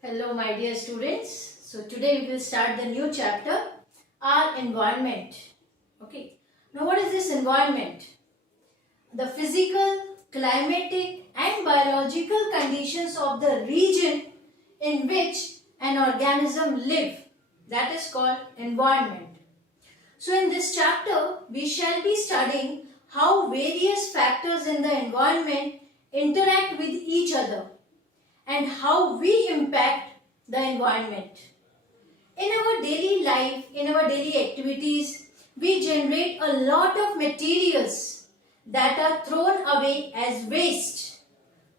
Hello my dear students. So today we will start the new chapter, our environment. Okay. Now what is this environment? The physical, climatic and biological conditions of the region in which an organism live. That is called environment. So in this chapter we shall be studying how various factors in the environment interact with each other and how we impact the environment. In our daily life, in our daily activities, we generate a lot of materials that are thrown away as waste.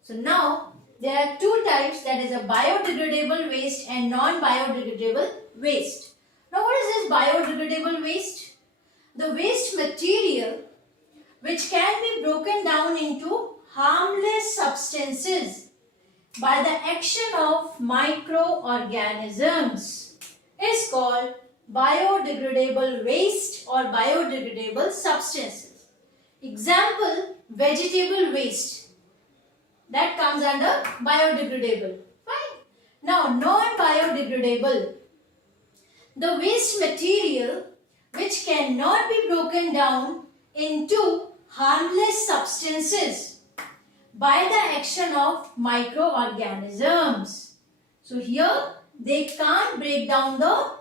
So now there are two types, that is a biodegradable waste and non-biodegradable waste. Now what is this biodegradable waste? The waste material which can be broken down into harmless substances by the action of microorganisms is called biodegradable waste or biodegradable substances. Example, vegetable waste. That comes under biodegradable. Fine. Now, non-biodegradable. The waste material which cannot be broken down into harmless substances by the action of microorganisms. So here they can't break down the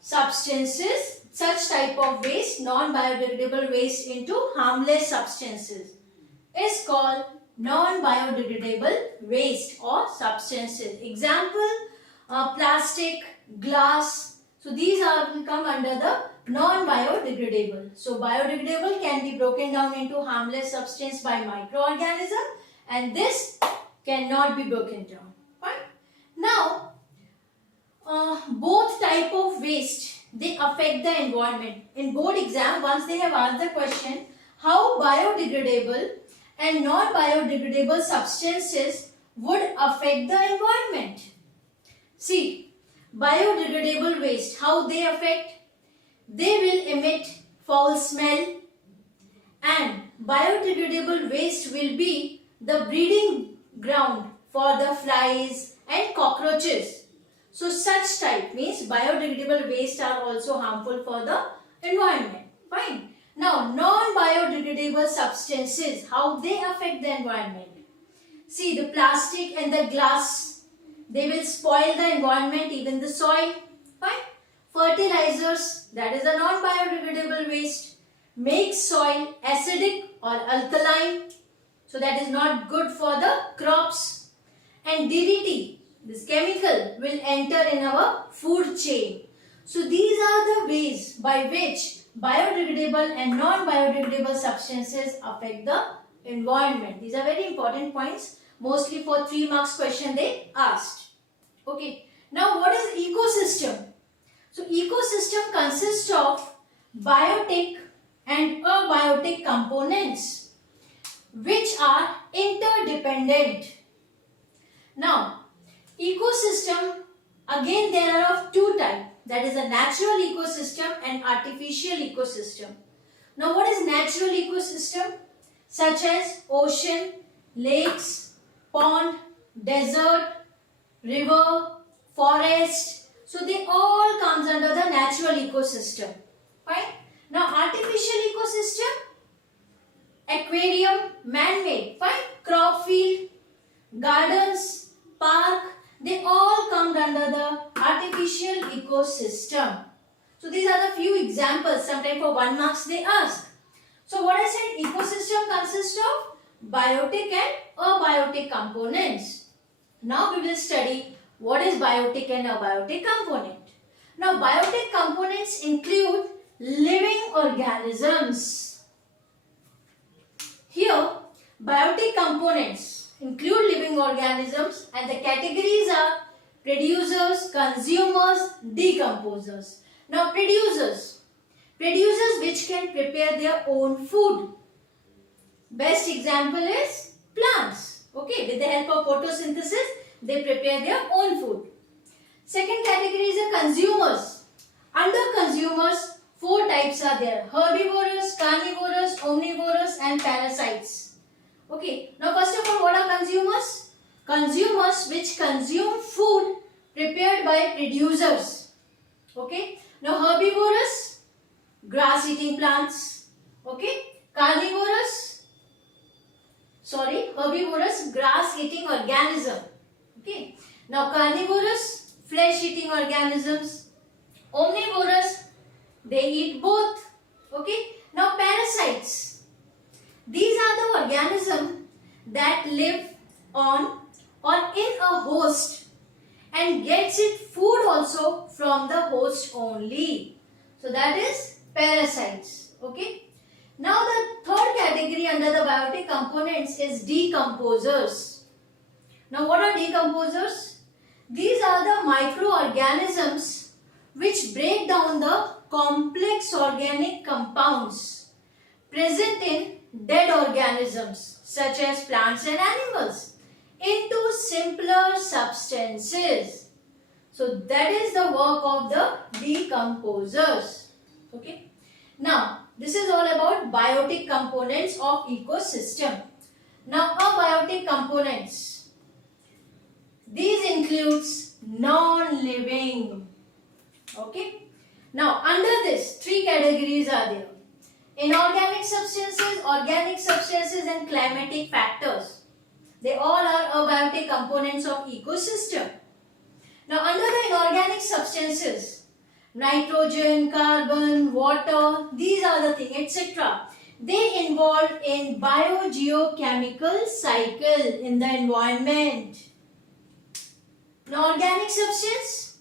substances, such type of waste, non-biodegradable waste, into harmless substances is called non-biodegradable waste or substances. Example, plastic, glass. So these will come under the non-biodegradable. So biodegradable can be broken down into harmless substance by microorganism, and this cannot be broken down. Fine. Now, both type of waste, they affect the environment. In board exam, once they have asked the question, how biodegradable and non-biodegradable substances would affect the environment. See, biodegradable waste, how they affect? They will emit foul smell, and biodegradable waste will be the breeding ground for the flies and cockroaches. So such type means biodegradable waste are also harmful for the environment. Fine. Now non-biodegradable substances, how they affect the environment. See, the plastic and the glass, they will spoil the environment, even the soil. Fine. Fertilizers, that is a non-biodegradable waste, make soil acidic or alkaline. So that is not good for the crops. And DDT, this chemical, will enter in our food chain. So these are the ways by which biodegradable and non-biodegradable substances affect the environment. These are very important points. Mostly for 3 marks question they asked. Okay. Now what is ecosystem? So ecosystem consists of biotic and abiotic components which are interdependent. Now, ecosystem, again there are of two types, that is a natural ecosystem and artificial ecosystem. Now, what is natural ecosystem? Such as ocean, lakes, pond, desert, river, forest. So they all comes under the natural ecosystem. Fine. Now, artificial ecosystem, aquarium, man-made, fine, crop field, gardens, park, they all come under the artificial ecosystem. So these are the few examples. Sometimes for 1 marks they ask. So what I said, ecosystem consists of biotic and abiotic components. Now we will study what is biotic and abiotic component. Now biotic components include living organisms. Here, biotic components include living organisms, and the categories are producers, consumers, decomposers. Now, producers which can prepare their own food. Best example is plants. Okay, with the help of photosynthesis, they prepare their own food. Second category is the consumers. Under consumers, 4 types are there: herbivorous, carnivorous, omnivorous and parasites. Okay, now first of all, what are consumers? Consumers which consume food prepared by producers. Okay. Now herbivorous, grass eating plants. Okay. Herbivorous, grass eating organism. Okay. Now carnivorous, flesh eating organisms. Omnivorous, they eat both. Okay. Now parasites. These are the organisms that live on or in a host and gets its food also from the host only. So that is parasites. Okay. Now the third category under the biotic components is decomposers. Now what are decomposers? These are the microorganisms which break down the complex organic compounds present in dead organisms such as plants and animals into simpler substances. So that is the work of the decomposers. Okay. Now this is all about biotic components of ecosystem. Now abiotic components. These includes non-living. Okay. Now under this, three categories are there. Inorganic substances, organic substances and climatic factors. They all are abiotic components of ecosystem. Now under the inorganic substances, nitrogen, carbon, water, these are the things, etc. They involve in biogeochemical cycle in the environment. Now organic substance,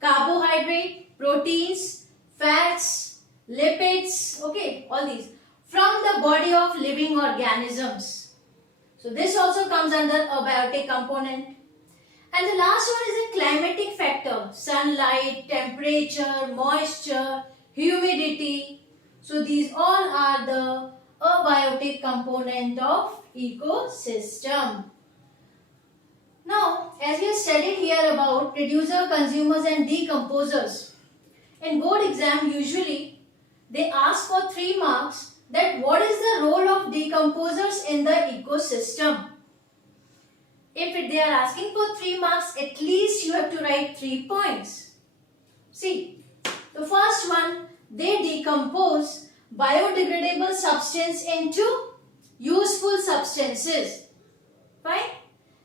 carbohydrate, proteins, fats, lipids, okay, all these from the body of living organisms. So this also comes under abiotic component. And the last one is a climatic factor, sunlight, temperature, moisture, humidity. So these all are the abiotic component of ecosystem. Now, as we have studied here about producer, consumers and decomposers, in board exam usually they ask for 3 marks that what is the role of decomposers in the ecosystem. If they are asking for 3 marks, at least you have to write 3 points. See, the first one, they decompose biodegradable substance into useful substances. Fine.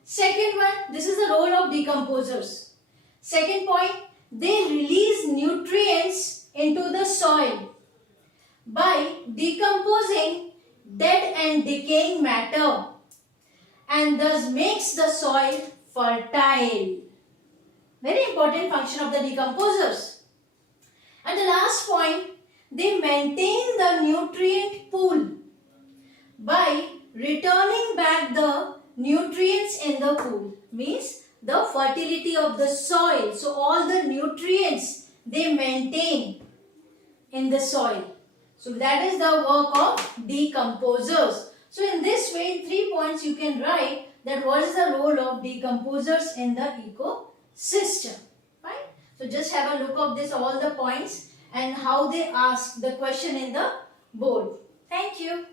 Second one, this is the role of decomposers. Second point, they release nutrients into the soil by decomposing dead and decaying matter and thus makes the soil fertile. Very important function of the decomposers. And the last point, they maintain the nutrient pool by returning back the nutrients in the pool. Means the fertility of the soil. So all the nutrients they maintain in the soil. So that is the work of decomposers. So in this way, in 3 points you can write that what is the role of decomposers in the ecosystem. Right? So just have a look of this, all the points and how they ask the question in the board. Thank you.